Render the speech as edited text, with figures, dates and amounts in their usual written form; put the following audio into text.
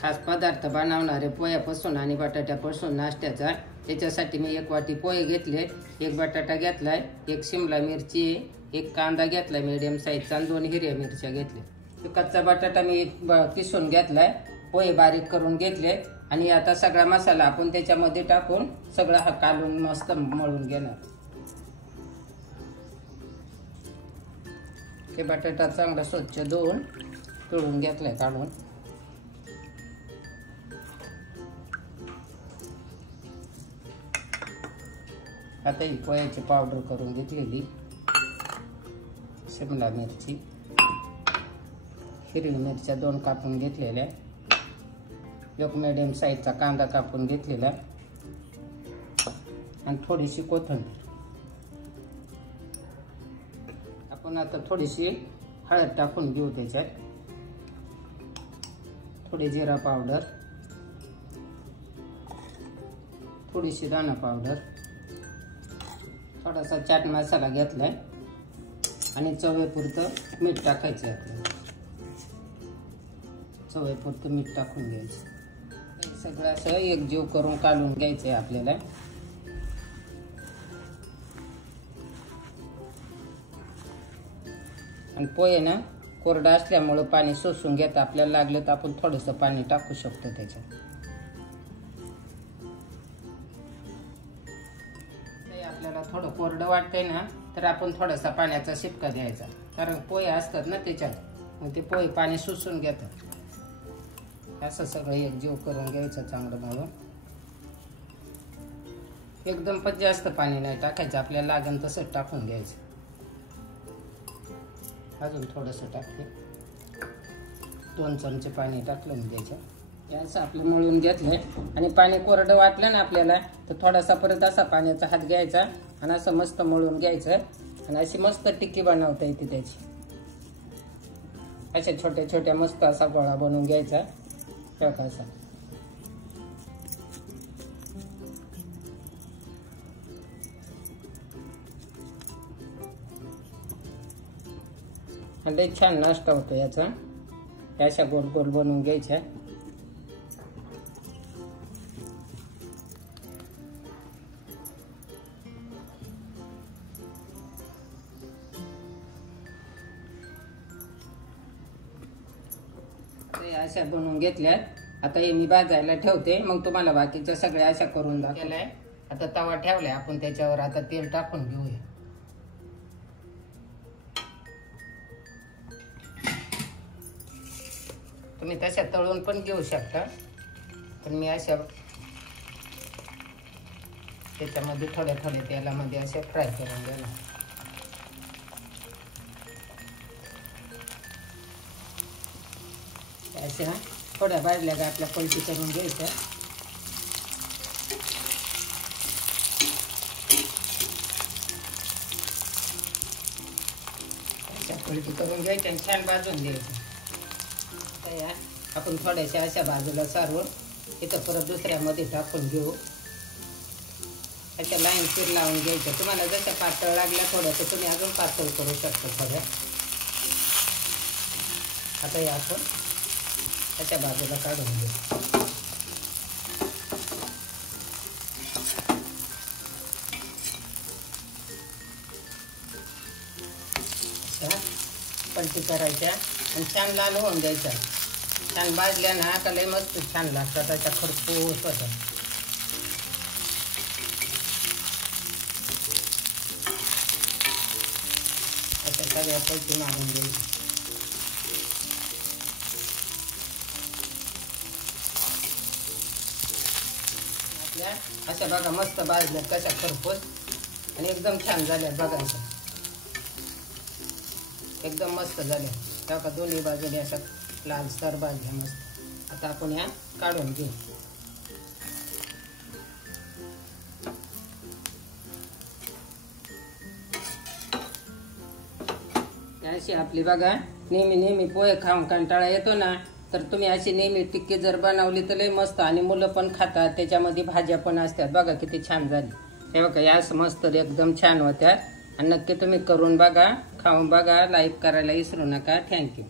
खास पदार्थ बनवणारे पोह्यापासून आणि बटाट्यापासून नाश्त्याचा। त्याच्यासाठी मी 1 वाटी पोहे घेतले, 1 बटाटा घेतलाय, 1 शिमला मिरची, 1 कांदा घेतलाय मीडियम साईजचा आणि 2 हिरव्या मिरच्या घेतल्या। कच्चा बटाटा मी किसून घेतलाय, पोहे बारीक करून घेतले आणि आता सगळा मसाला आपण त्याच्यामध्ये टाकून सगळं हा कालून मस्त मळून घेणार। हे बटाटा चांगला स्वच्छ धुवून पिळून घेतलाय काढून। आता ही पोह्याची पावडर करून घेतलेली, शिमला मिरची, हिरवी मिरच्या 2 कापून घेतलेल्या, 1 मीडियम साईजचा कांदा कापून घेतलेला आणि थोडीशी कोथिंबीर। आपण आता थोडीशी हळद टाकून घेऊ त्याच्यात, थोडी जिरा पावडर, थोडीशी दाणा पावडर, थोडासा चाट मसाला घेतलाय आणि चवीपुरतं मीठ टाकायचं आपल्याला। चवीपुरतं मीठ टाकून घ्यायचं। हे सगळं असं एकजीव करून काढून घ्यायचं आहे आपल्याला। आणि पोहे ना कोरडा असल्यामुळे पाणी शोषून घेत, आपल्याला लागलं तर आपण थोडंसं पाणी टाकू शकतो त्याच्यात। आपल्याला थोडं कोरडं वाटतंय ना तर आपण थोडासा पाण्याचा शिपका द्यायचा, कारण पोहे असतात ना त्याच्यात, मग ते पोहे पाणी शोषून घेतात। असं सगळं एकजीव करून घ्यायचं चांगलं मळून। एकदम पण जास्त पाणी नाही टाकायचं, आपल्याला लागेल तसं टाकून घ्यायचं। अजून थोडंसं टाकते, 2 चमचे पाणी टाकलं मी त्याच्यात। असं आपलं मळून घेतलंय आणि पाणी कोरडं वाटलं ना आपल्याला तर थोडासा परत असा पाण्याचा हात घ्यायचा आणि असं मस्त मळून घ्यायचं आणि अशी मस्त टिक्की बनवता येते त्याची। अशा छोट्या छोट्या मस्त असा गोळा बनवून घ्यायचा असा। आणि छान नाश्ता होतो याचा। अशा गोल गोल बनवून घ्यायच्या। अशा बनवून घेतल्यात, आता हे मी भाजायला ठेवते, मग तुम्हाला बाकीच्या सगळ्या अशा करून दाखवलाय। आता तवा ठेवलाय आपण, त्याच्यावर आता तेल टाकून घेऊया। तुम्ही तशा तळून पण घेऊ शकता, पण मी अशा त्याच्यामध्ये थोड्या थोड्या तेलामध्ये अशा फ्राय करून घेणार। अशा थोड्या भाजल्या का आपल्या पलटी करून घ्यायच्या। अशा पलटी करून घ्यायच्या आणि छान भाजून द्यायचं। आपण थोड्याशा अशा बाजूला सारवून इथं परत दुसऱ्यामध्ये टाकून घेऊ। अशा लाईन शिर लावून घ्यायचं। तुम्हाला जशा पातळ लागल्या थोड्या तर तुम्ही अजून पातळ करू शकता थोड्या। आता हे आपण अशा बाजूला काढून घेऊ। अशा पलटी करायच्या आणि छान लाल होऊन द्यायच्या। छान भाजल्या ना का लय मस्त छान लागतात, त्याच्या खरपूस होतात। अशा सगळ्या पलटी मारून घ्यायची। आपल्या अशा बघा मस्त भाजल्यात कशा खरपूस आणि एकदम छान झाल्यात बघायच्या, एकदम मस्त झाल्या। त्या दोन्ही बाजूने अशा लालसर भाजल्या मस्त। आता आपण या काढून घेऊ। अशी आपली बघा नेहमी पोहे खाऊन कंटाळा येतो ना, तर तुम्ही अशी नेहमी टिक्की जर बनवली तर लय मस्त आणि मुलं पण खातात, त्याच्यामध्ये भाज्या पण असतात। बघा किती छान झाली, हे बघा या मस्त एकदम छान होत्या। आणि नक्की तुम्ही करून बघा, खाऊन बघा, लाईक करायला विसरू नका। थँक्यू।